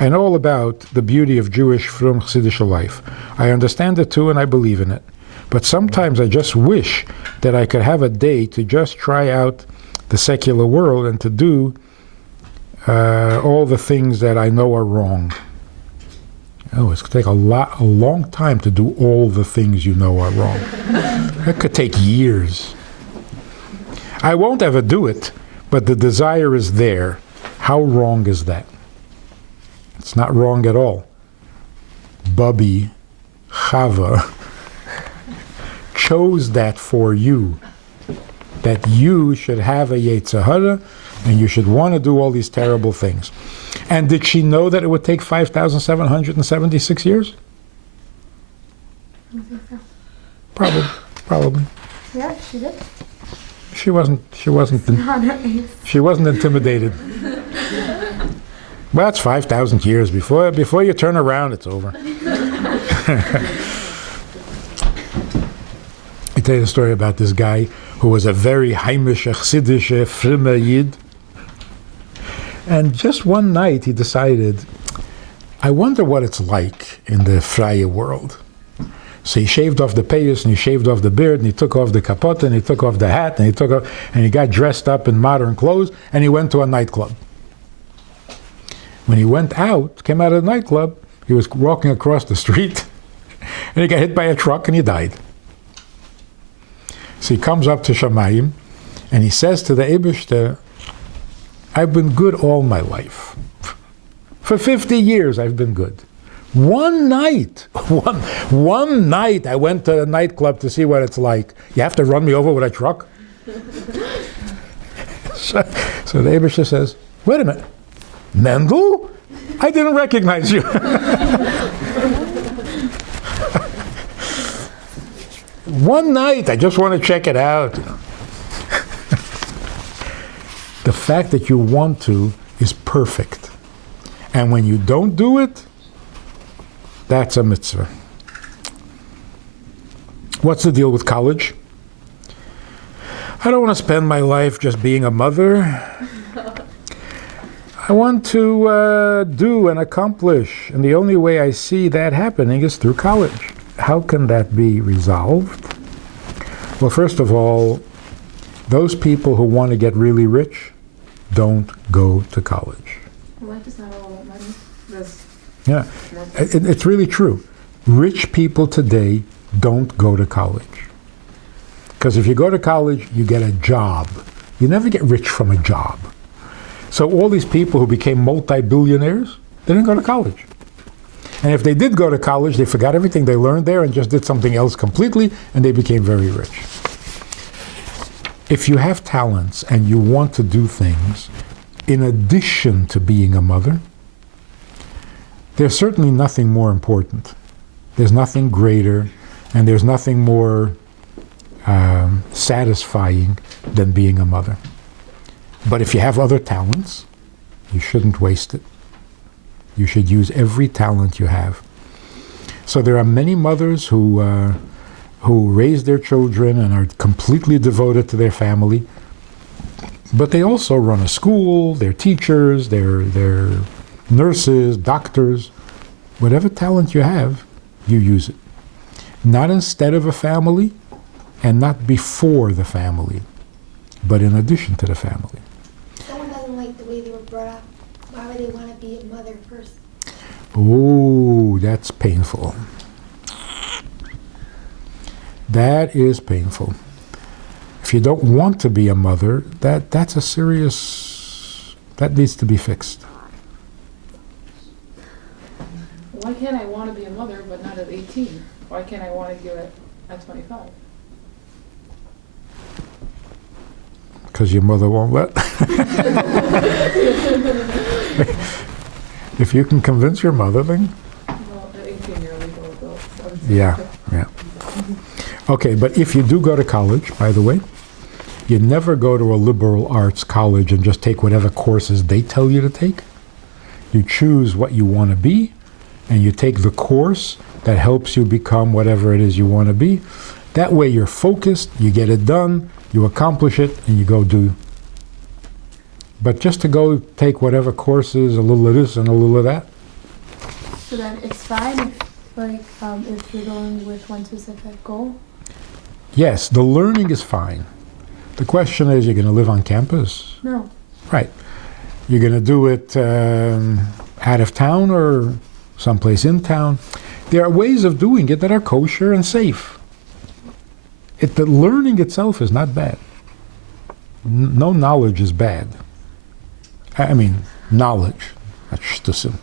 I know all about the beauty of Jewish frum Chassidish life. I understand it too and I believe in it. But sometimes I just wish that I could have a day to just try out the secular world and to do all the things that I know are wrong. Oh, it's going to take a long time to do all the things you know are wrong. That could take years. I won't ever do it, but the desire is there. How wrong is that? It's not wrong at all. Bubby, Chava, chose that for you. That you should have a Yetzer Hara and you should want to do all these terrible things. And did she know that it would take 5,776 years? I don't think so. Probably. Yeah, she did. She wasn't intimidated. Well, it's 5,000 years. Before you turn around, it's over. I tell you a story about this guy who was a very heimish, Chassidish, frimme Yid. And just one night he decided, I wonder what it's like in the freie world. So he shaved off the payas and he shaved off the beard and he took off the kapot and he took off the hat and he got dressed up in modern clothes and he went to a nightclub. When he went out, came out of the nightclub, he was walking across the street and he got hit by a truck and he died. So he comes up to Shamayim and he says to the Eibishter, I've been good all my life. For 50 years I've been good. One night I went to a nightclub to see what it's like. You have to run me over with a truck? So the Eibishter says, wait a minute, Mendel? I didn't recognize you. One night, I just want to check it out. The fact that you want to is perfect. And when you don't do it, that's a mitzvah. What's the deal with college? I don't want to spend my life just being a mother. I want to do and accomplish. And the only way I see that happening is through college. How can that be resolved? Well, first of all, those people who want to get really rich don't go to college. Life is not all about money. Yeah, it's really true. Rich people today don't go to college. Because if you go to college, you get a job. You never get rich from a job. So all these people who became multi-billionaires, they didn't go to college. And if they did go to college, they forgot everything they learned there and just did something else completely, and they became very rich. If you have talents and you want to do things, in addition to being a mother, there's certainly nothing more important. There's nothing greater, and there's nothing more satisfying than being a mother. But if you have other talents, you shouldn't waste it. You should use every talent you have. So there are many mothers who raise their children and are completely devoted to their family, but they also run a school, they're teachers, they're nurses, doctors. Whatever talent you have, you use it. Not instead of a family and not before the family, but in addition to the family. Someone doesn't like the way they were brought up. Why would they want to be a mother first? Oh, that's painful. That is painful. If you don't want to be a mother, that's a serious, that needs to be fixed. Why can't I want to be a mother but not at 18? Why can't I want to do it at 25? Because your mother won't let. If you can convince your mother, then. Well, at 18 you're a legal adult. So Yeah. Okay, but if you do go to college, by the way, you never go to a liberal arts college and just take whatever courses they tell you to take. You choose what you want to be, and you take the course that helps you become whatever it is you want to be. That way you're focused, you get it done, you accomplish it, and you go do. But just to go take whatever courses, a little of this and a little of that, So then it's fine if you're going with one specific goal. Yes, the learning is fine. The question is, you're going to live on campus? No. Right. You're going to do it out of town or someplace in town. There are ways of doing it that are kosher and safe. The learning itself is not bad. No knowledge is bad. I mean, knowledge. That's shtusim.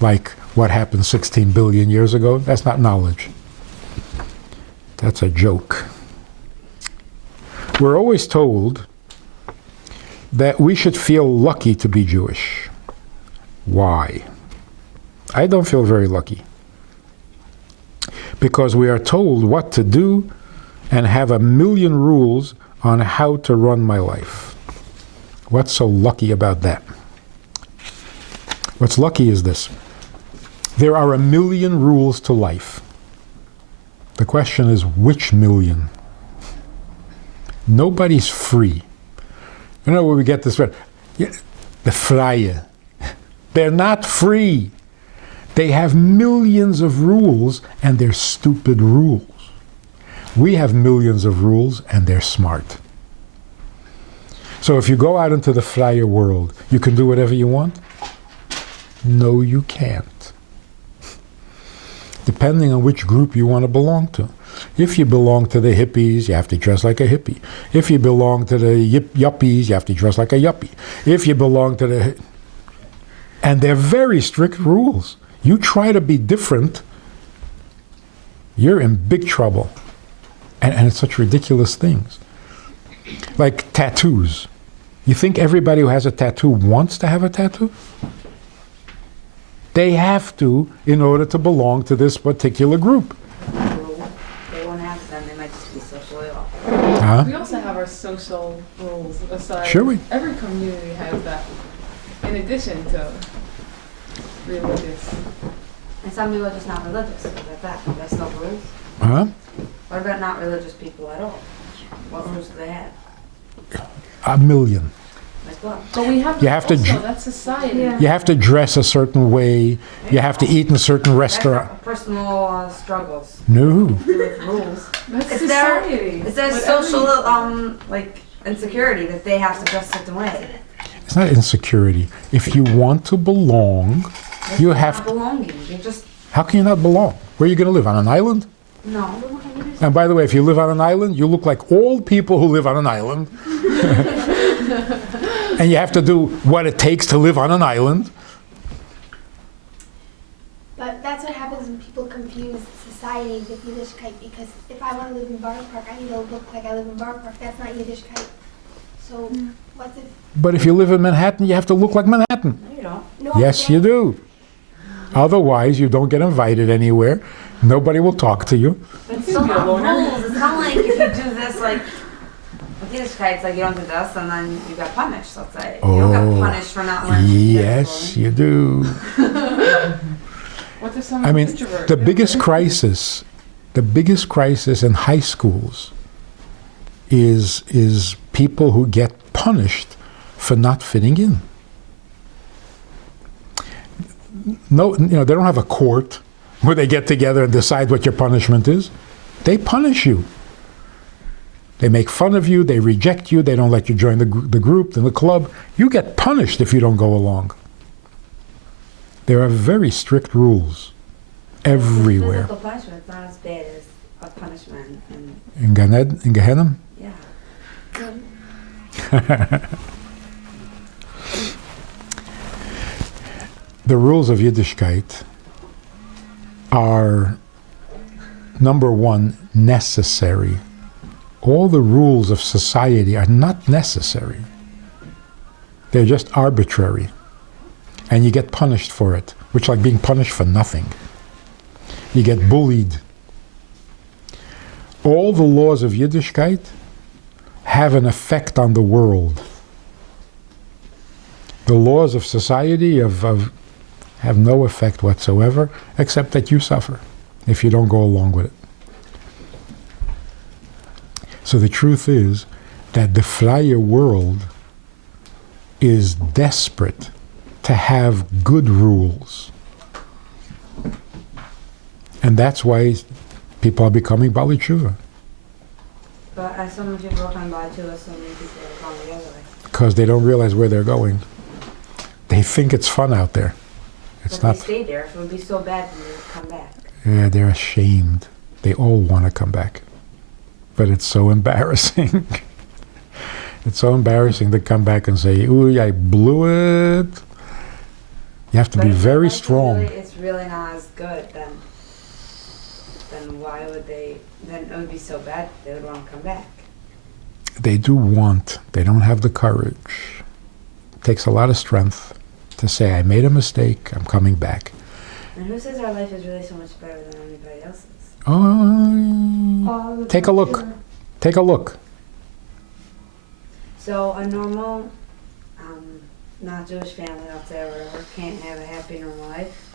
Like what happened 16 billion years ago, that's not knowledge. That's a joke. We're always told that we should feel lucky to be Jewish. Why? I don't feel very lucky. Because we are told what to do and have a million rules on how to run my life. What's so lucky about that? What's lucky is this. There are a million rules to life. The question is, which million? Nobody's free. You know where we get this from? Yeah, the Freie. They're not free. They have millions of rules, and they're stupid rules. We have millions of rules, and they're smart. So if you go out into the Freie world, you can do whatever you want? No, you can't. Depending on which group you want to belong to. If you belong to the hippies, you have to dress like a hippie. If you belong to the yuppies, you have to dress like a yuppie. If you belong to the... And they're very strict rules. You try to be different, you're in big trouble. And it's such ridiculous things. Like tattoos. You think everybody who has a tattoo wants to have a tattoo? They have to in order to belong to this particular group. They won't have them, they might just be socially awkward. Huh? We also have our social rules aside. Sure we. Every community has that, in addition to religious. And some people are just not religious. What about that? That's no rules. Huh? What about not religious people at all? What rules do they have? A million. Like what? But we have, You have to also, dr- that's society. Yeah. You have to dress a certain way. You have to eat in a certain That's restaurant. not personal struggles. No. With rules. That's It's their, society. it's their But social every- like insecurity that they have to dress a certain way. It's not insecurity. If you want to belong, That's you not have to. belonging. You're just How can you not belong? Where are you going to live? On an island? no. And by the way, if you live on an island, you look like all people who live on an island. And you have to do what it takes to live on an island. But that's what happens when people confuse society with Yiddishkeit, because if I want to live in Borough Park, I need to look like I live in Borough Park. That's not Yiddishkeit. So what's if... But if you live in Manhattan, you have to look like Manhattan. No, you don't. No, Yes, you do. Otherwise, you don't get invited anywhere. Nobody will talk to you. But it's You still can be a not loner. rules. It's not like if you do this, like with these kites, like you don't do this, and then you got punished. Let's say you don't Oh, get punished for not learning. Yes, you do. What if someone's I mean, introvert? the You know? biggest crisis in high schools is people who get punished for not fitting in. No, they don't have a court where they get together and decide what your punishment is. They punish you. They make fun of you. They reject you. They don't let you join the group, the club. You get punished if you don't go along. There are very strict rules everywhere. Physical punishment is not as bad as a punishment, and In Gehenna? yeah. The rules of Yiddishkeit are, number one, necessary. All the rules of society are not necessary. They're just arbitrary. And you get punished for it, which is like being punished for nothing. You get bullied. All the laws of Yiddishkeit have an effect on the world. The laws of society have no effect whatsoever, except that you suffer if you don't go along with it. So the truth is that the freie world is desperate to have good rules. And that's why people are becoming Bali Tshuva. But as so many people are coming by too, so many people are going the other way. Because they don't realize where they're going. They think it's fun out there. It's But not. they stay there, so it would be so bad when they come back. Yeah, they're ashamed. They all want to come back. But it's so embarrassing. It's so embarrassing to come back and say, ooh, I blew it. You have to But be if very life is strong. It's really not as good, then why would they, then it would be so bad, they would want to come back. They do want, they don't have the courage. It takes a lot of strength to say, I made a mistake, I'm coming back. And who says our life is really so much better than anybody else's? Oh, take a look. Take a look. So a normal, not Jewish family out there or whatever can't have a happy normal life.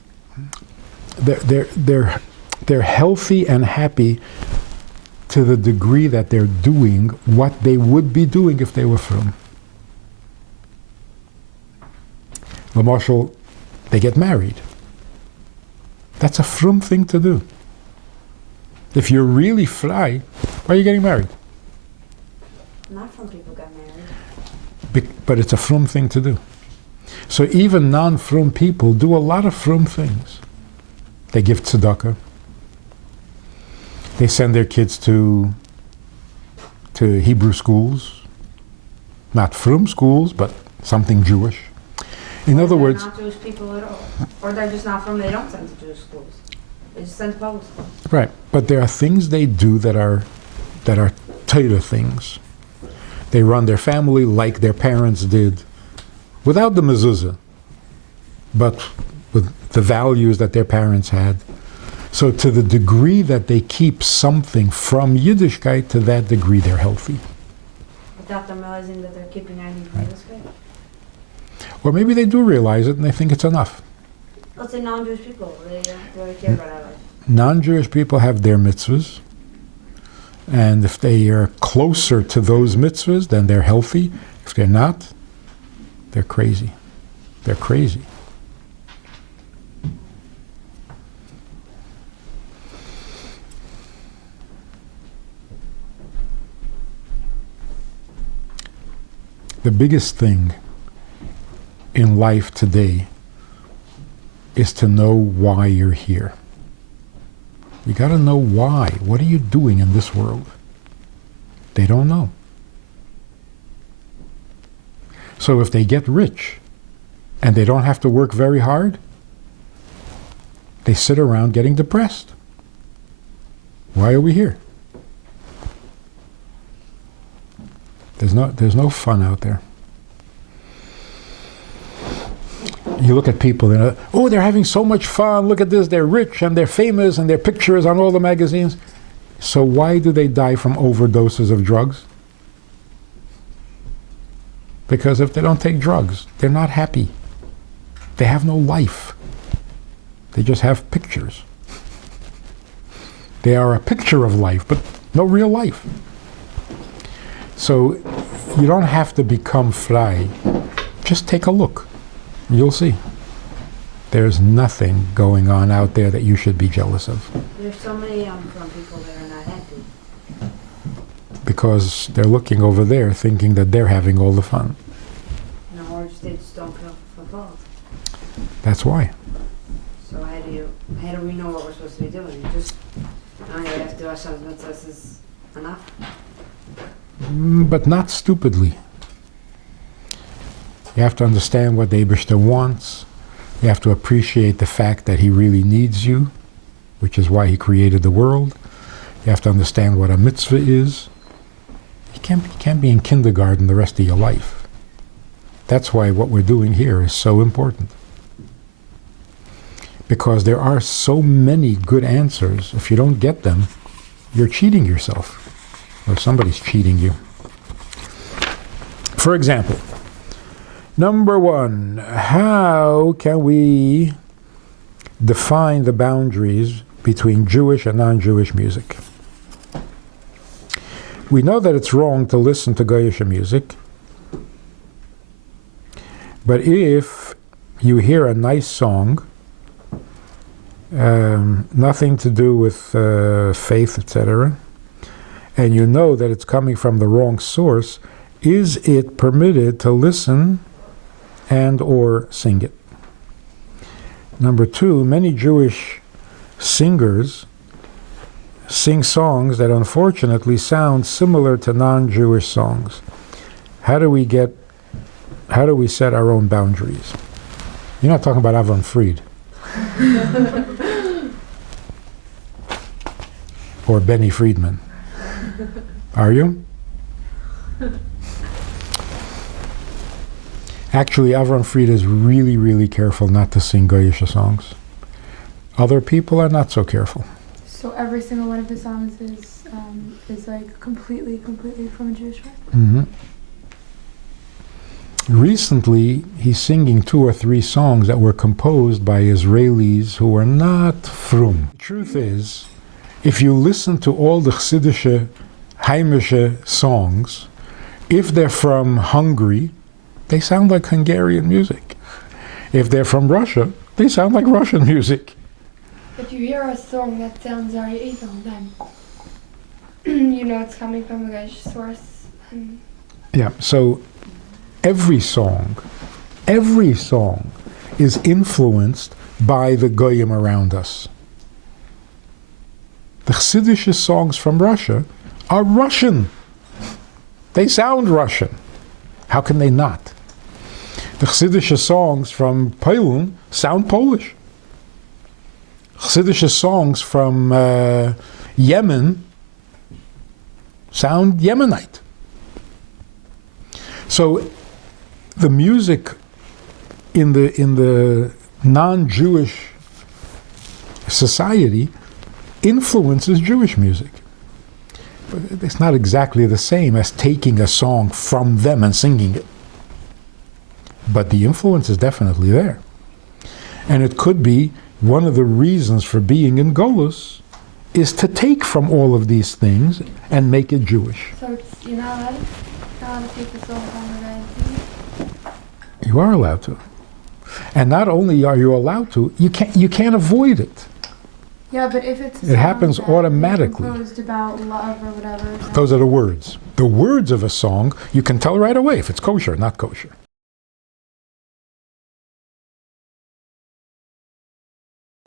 They're healthy and happy to the degree that they're doing what they would be doing if they were from. L'marshal, they get married. That's a frum thing to do. If you're really fly, why are you getting married? Not from people got married. But it's a frum thing to do. So even non-frum people do a lot of frum things. They give tzedakah. They send their kids to Hebrew schools. Not frum schools, but something Jewish. In other They're words, not Jewish people at all. Or they're just not from, they don't send to Jewish schools. They just send to public schools. right, but there are things they do that are Torah things. They run their family like their parents did, without the mezuzah, but with the values that their parents had. So to the degree that they keep something from Yiddishkeit, to that degree they're healthy. Without them realizing that they're keeping anything from this way. Or maybe they do realize it and they think it's enough. Let's say non-Jewish people, they don't really care about our life. Non-Jewish people have their mitzvahs, and if they are closer to those mitzvahs, then they're healthy. If they're not, they're crazy. They're crazy. The biggest thing in life today is to know why you're here. You got to know why. What are you doing in this world? They don't know. So if they get rich and they don't have to work very hard, they sit around getting depressed. Why are we here? There's no fun out there. You look at people, oh, they're having so much fun. Look at this, they're rich and they're famous and their pictures on all the magazines. So why do they die from overdoses of drugs? Because if they don't take drugs, they're not happy. They have no life. They just have pictures. They are a picture of life, but no real life. So you don't have to become fly. Just take a look. You'll see. There's nothing going on out there that you should be jealous of. There's so many from people that are not happy. Because they're looking over there thinking that they're having all the fun. No, or they just don't feel fulfilled. That's why. So how do we know what we're supposed to be doing? Just knowing that we have to do Hashem's mitzvahs is enough. But not stupidly. You have to understand what the Eibishter wants. You have to appreciate the fact that he really needs you, which is why he created the world. You have to understand what a mitzvah is. You can't be in kindergarten the rest of your life. That's why what we're doing here is so important. Because there are so many good answers. If you don't get them, you're cheating yourself. Or somebody's cheating you. For example, number one, how can we define the boundaries between Jewish and non-Jewish music? We know that it's wrong to listen to Goyish music, but if you hear a nice song nothing to do with faith, etc., and you know that it's coming from the wrong source, is it permitted to listen and or sing it? Number two, many Jewish singers sing songs that unfortunately sound similar to non-Jewish songs. How do we set our own boundaries? You're not talking about Avram Fried. Or Benny Friedman. Are you? Actually, Avram Fried is really, really careful not to sing Goyish songs. Other people are not so careful. So every single one of his songs is like completely from a Jewish faith? Mm-hmm. Recently, he's singing 2 or 3 songs that were composed by Israelis who were not frum. The truth is, if you listen to all the Chassidische, Heimische songs, if they're from Hungary, they sound like Hungarian music. If they're from Russia, they sound like Russian music. If you hear a song that sounds very evil, then you know it's coming from a Goyish source. Yeah, so every song is influenced by the Goyim around us. The Chassidish songs from Russia are Russian. They sound Russian. How can they not? The Chassidish songs from Poland sound Polish. Chassidish songs from Yemen sound Yemenite. So the music in the non-Jewish society influences Jewish music. But it's not exactly the same as taking a song from them and singing it. But the influence is definitely there. And it could be one of the reasons for being in Golus is to take from all of these things and make it Jewish. So you're not allowed to take the song from the guy and sing it? You are allowed to. And not only are you allowed to, you can't avoid it. Yeah, but if it's a It song happens that automatically. is composed about love or whatever. Those are the words. The words of a song, you can tell right away if it's kosher or not kosher.